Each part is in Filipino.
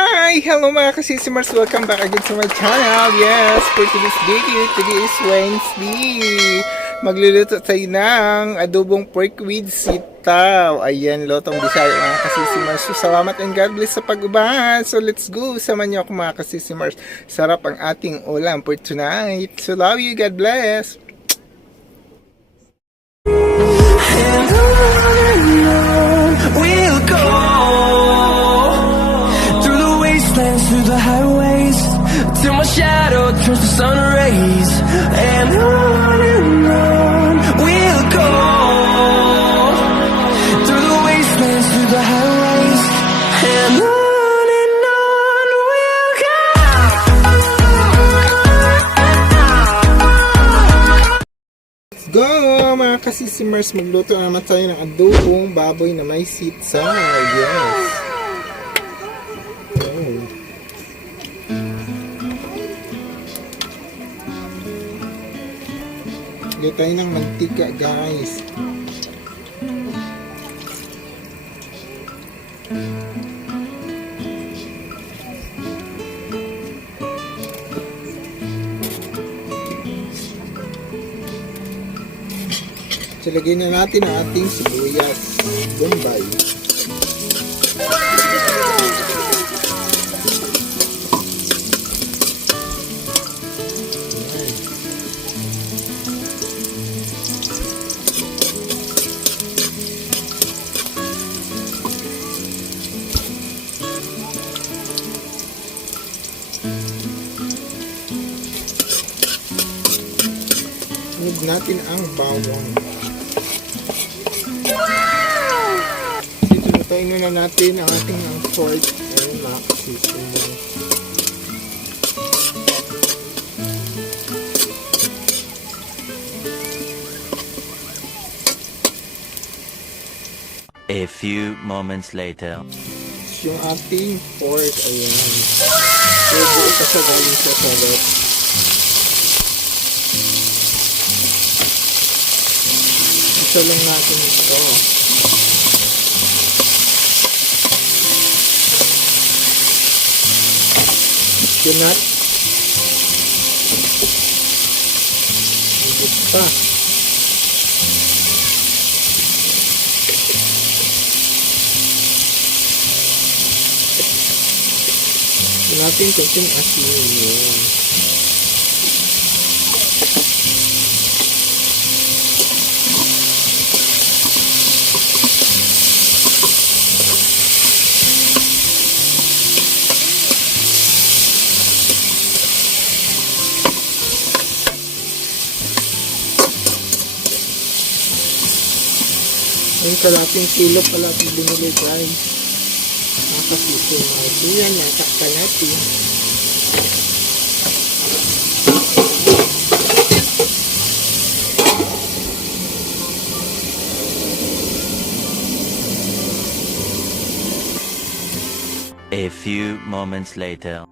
Hi! Hello mga kasisimers! Welcome back again to my channel! Yes! For today's video, today is Wednesday! Magluluto tayo ng adobong pork with sitaw. Ayan, lotong Bisaya mga kasisimers. So, salamat and God bless sa pag-ubahan. So, let's go! Samahan niyo ako mga kasisimers. Sarap ang ating ulam for tonight. So, love you! God bless! We'll go through the wastelands, through the highways, till my shadow turns to sun rays. And on we'll go through the wastelands, through the highways, and on we'll go. Let's go mga kasisimers! Magluto naman tayo ng adobong baboy na may sitaw. Yes! Oh. Lagyan tayo ng mantika guys. So, lagyan na natin ang ating sibuyas, bombay. Sunod natin ang bawang. Lutuin na natin ang ating pork. Ayun mga kasisimers. A few moments later. Yung ating pork, ayan. So, buo pa siya galing sa sarap. Isa lang natin ito. Kunat. Higit pa. Natin kunting asin yun. Yung kalating kilo pala itong binili guys. Nakasito mga ito yan. Natakpan natin. A few moments later.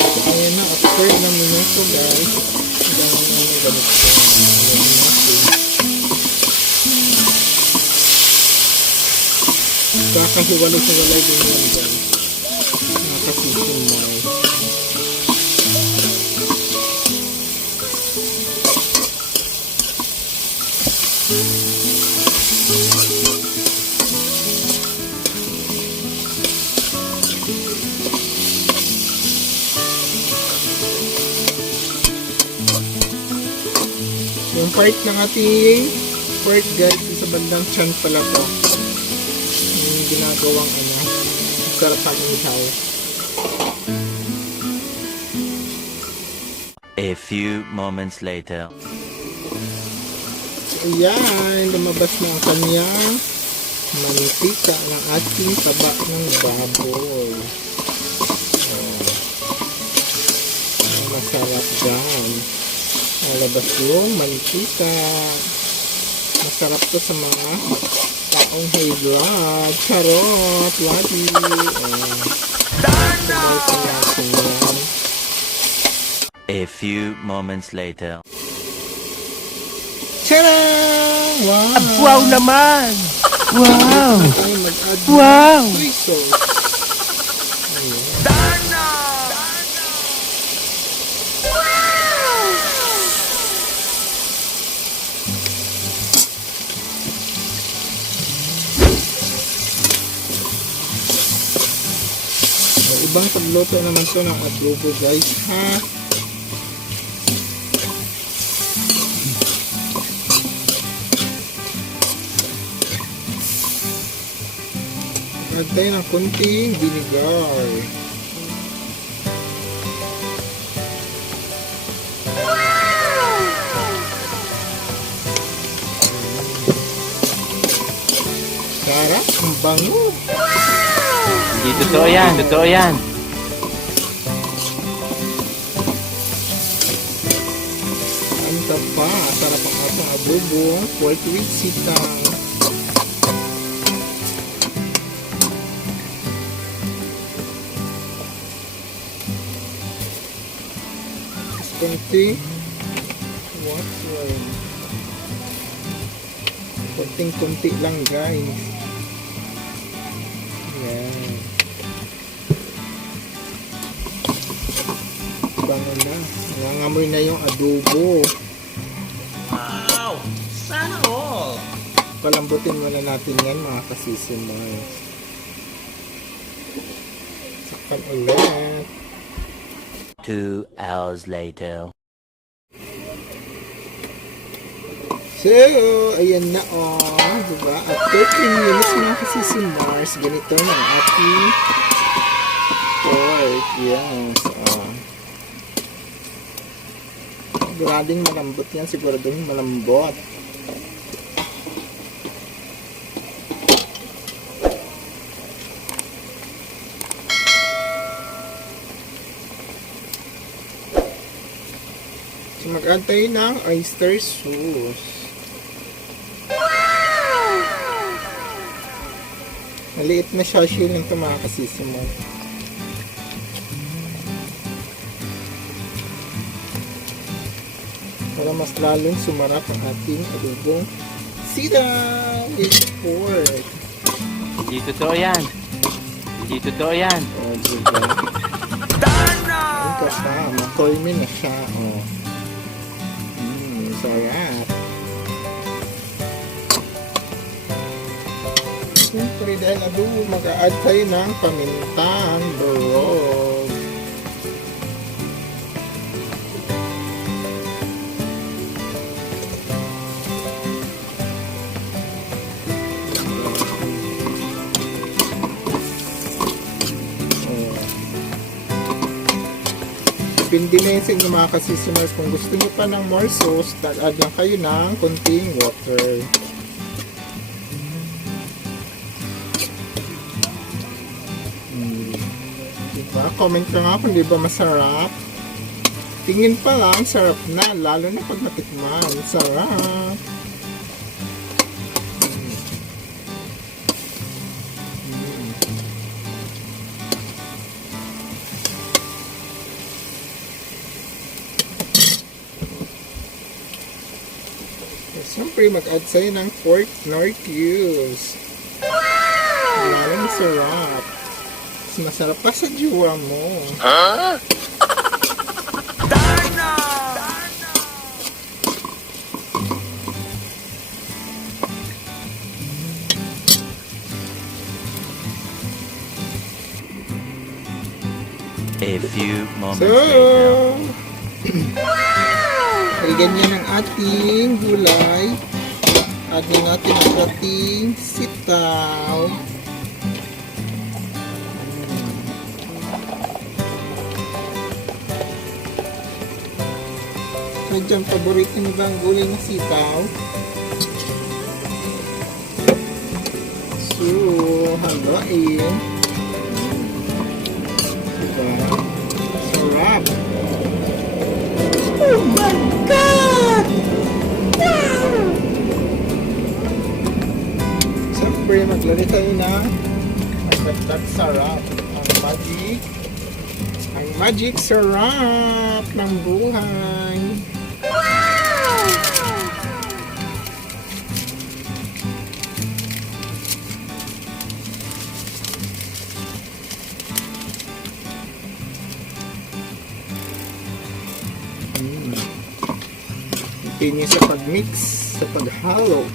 So, ayan na. After na minuto guys. Hanggang ganito ko. Kakahiwalay-hiwalay din yan guys. Nakasisimay. Yung part ng ating pork guys, sa bandang tiyan pala to. Yung ginagawang sarap ang ihaw. A few moments later. So, ayan, lumabas na ang kanyang mantika ng ating taba ng baboy. Masarap dyan. Nalabas yung mantika. Masarap to sa mga taong high blood. Charot! Lagi! A few moments later. Tcharam! Wow! Wow naman! Wow! Tayo mag-add Wow! ng soy sauce. May ibang pagluto naman to ng adobo guys ha. Add tayo ng konting vinegar. Sarap, ang bango. Hindi totoo yan, totoo yan. Ang tapa, sarap ang atong adobo, pork with sitang. Konti water. Konting-konti lang guys. Yan. Bango na. Nangangamoy na yung adobo. Wow! Sana all! Palambutin muna natin yan mga kasisimars. Sakpan ulit. 2 hours later. So, ayan na diba? After 10 minutes mga kasisimars, ganito na ang ating pork. Yes, Sigurading malambot yan, siguraduhin malambot. So, mag-add tayo ng oyster sauce. Maliit na sachet lang ito mga kasisimar. Para mas lalong sumarap ang ating adobong sitaw with pork. Hindi totoo yan. Hindi totoo yan. O, diba? Ayun ka pa, matoy na siya. O. Sarap. Siyempre dahil adobo, mag-a-add tayo ng pamintang durog. Depende na yun sa inyo mga kasisimers. Kung gusto nyo pa ng more sauce, tag-add lang kayo ng konting water. Diba? Comment ka nga kung di ba masarap. Tingin pa lang, sarap na. Lalo na pag natikman. Sarap. Siyempre, mag-add sa'yo ng pork nor cubes. Maraming sarap. Mas masarap pa sa jiwa mo. A few moments So, later. ay ganyan ang ating gulay. Add na natin ang ating sitaw. So, dyan, paborito niyo ba ang gulay na sitaw? So, haluin. Diba? Sarap! Oh my God! Wow! Siyempre, maglagay tayo ng magdagdag sarap. Ang magic sarap ng buhay. continue sa pag-mix, sa paghalo.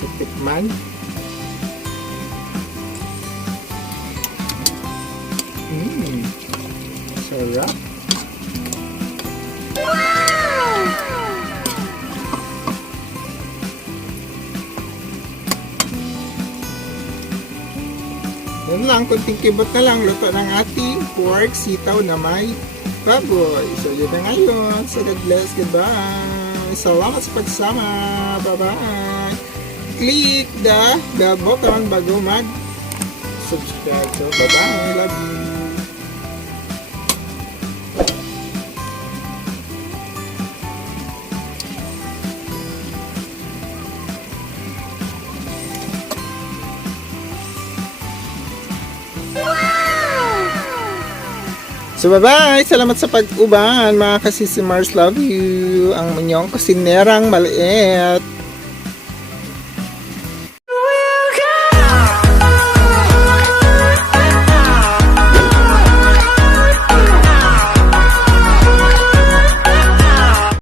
Sa tikman. Sarap. Yan lang, kunting kibot na lang, luto ng ating pork sitaw na may baboy. So yun na ngayon. So God bless, goodbye. Salamat sa pagsama. Bye-bye. Click the button bago mag-subscribe. So bye-bye. Love you. So bye-bye! Salamat sa pag-uban mga kasisi Mars, love you! Ang inyong kusinerang maliit.